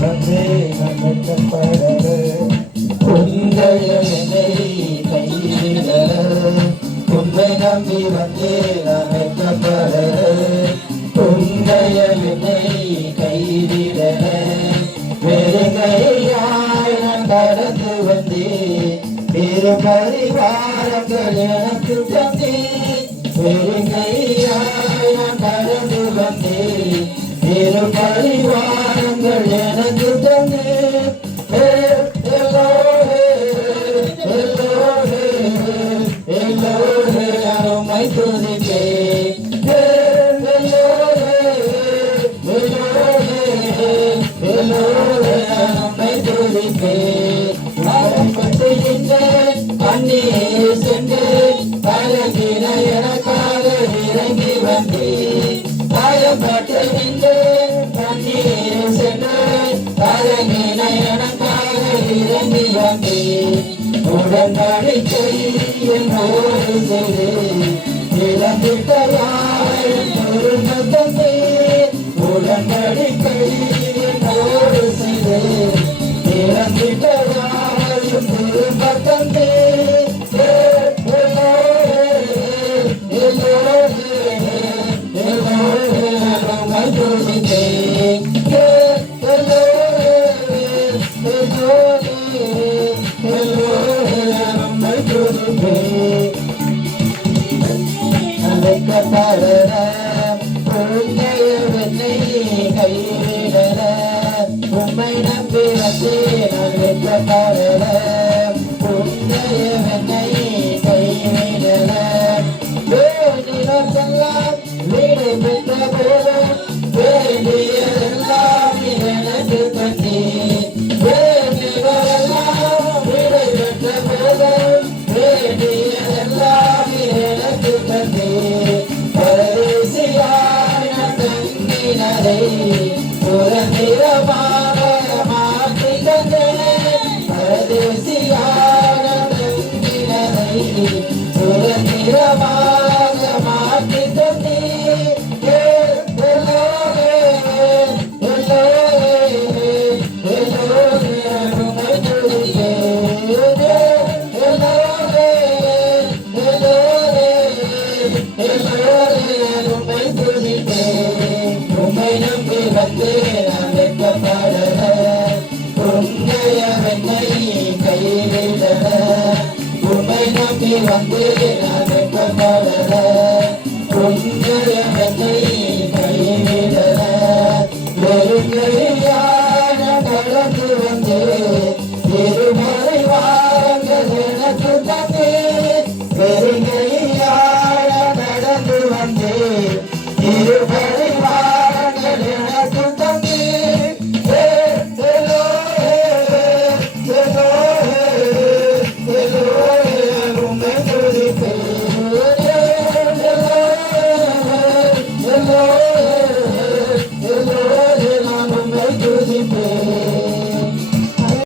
வந்தே நம்பப்படல உன்னைய என்னை கைவிட உன்னை நம்பி வந்தே நம்பப்படல உன்னைய என்னை கைவிட வேறு கையாய் நான் கடந்து வந்தேன் வேறு பரிவாரங்கள் எனக்கு தந்தே வேறு கையாய் நான் கடந்து வந்தேன் வேறு பரிவாரங்கள் எனக்கு தந்தே அருமை துதிப்பே அருமை துதிப்பே அந்நியே சென்று பழகின எனக்காக இறங்கி வந்தேன் காயப்பட்டு நின்று அந்நியே சென்று பழகின எனக்காக இறங்கி வந்தேன் உடன்படிக்கை என்னோடு செய்து இழந்திட்ட யாரும் பொருத்தந்தே உடன்படிக்கை என்னோடு செய்து இழந்திட்ட யாரும் பொருத்தந்தே அருமை துதிப்பே